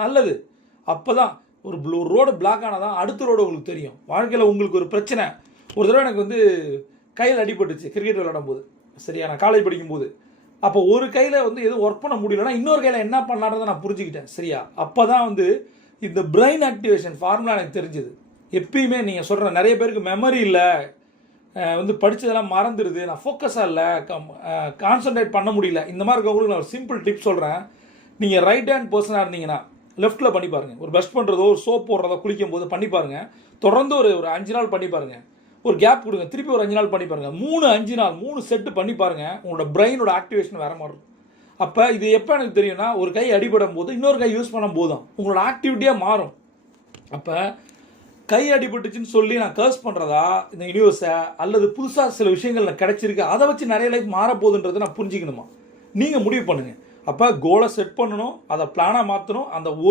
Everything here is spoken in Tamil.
நல்லது. அப்போ தான் ஒரு ரோடு பிளாக் ஆனால் தான் அடுத்த ரோடு உங்களுக்கு தெரியும். வாழ்க்கையில் உங்களுக்கு ஒரு பிரச்சனை. ஒரு தடவை எனக்கு வந்து கையில் அடிபட்டுச்சு கிரிக்கெட் விளையாடும் போது. சரியா, நான் காலேஜ் படிக்கும்போது. அப்போ ஒரு கையில் வந்து எதுவும் ஒர்க் பண்ண முடியலன்னா இன்னொரு கையில் என்ன பண்ணலான்றதை நான் புரிஞ்சுக்கிட்டேன். சரியா, அப்போ தான் வந்து இந்த பிரெயின் ஆக்டிவேஷன் ஃபார்முலா எனக்கு தெரிஞ்சுது. எப்பயுமே நீங்கள் சொல்கிற நிறைய பேருக்கு மெமரி இல்லை, வந்து படித்ததெல்லாம் மறந்துடுது, நான் ஃபோக்கஸாக இல்லை, கான்சன்ட்ரேட் பண்ண முடியல, இந்த மாதிரி இருக்கவங்களுக்கு நான் ஒரு சிம்பிள் டிப் சொல்கிறேன். நீங்கள் ரைட் ஹேண்ட் பர்சனாக இருந்தீங்கன்னா லெஃப்ட்டில் பண்ணி பாருங்கள். ஒரு ப்ரஷ் பண்ணுறதோ ஒரு சோப் போடுறதோ குளிக்கும் போது பண்ணி பாருங்கள். தொடர்ந்து ஒரு 5 நாள் பண்ணி பாருங்கள். ஒரு கேப் கொடுங்க, திருப்பி ஒரு 5 நாள் பண்ணி பாருங்கள். 5 நாள் 3 செட்டு பண்ணி பாருங்கள். உங்களோட பிரெயினோட ஆக்டிவேஷன் வேறு மாதிரி இருக்கும். அப்போ இது எப்போ எனக்கு தெரியும்னா, ஒரு கை அடிபடும் போது இன்னொரு கை யூஸ் பண்ணும் போது தான் உங்களோட ஆக்டிவிட்டியாக மாறும். அப்போ கை அடிபட்டுச்சுன்னு சொல்லி நான் கர்ஸ் பண்ணுறதா இந்த யூனிவர்ஸை, அல்லது புதுசாக சில விஷயங்கள் நான் கிடைச்சிருக்கு அதை வச்சு நிறைய லைஃப் மாறப்போகுதுன்றதை நான் புரிஞ்சிக்கணுமா? நீங்கள் முடிவு பண்ணுங்கள். அப்போ கோலை செட் பண்ணணும், அதை பிளானாக மாற்றணும். அந்த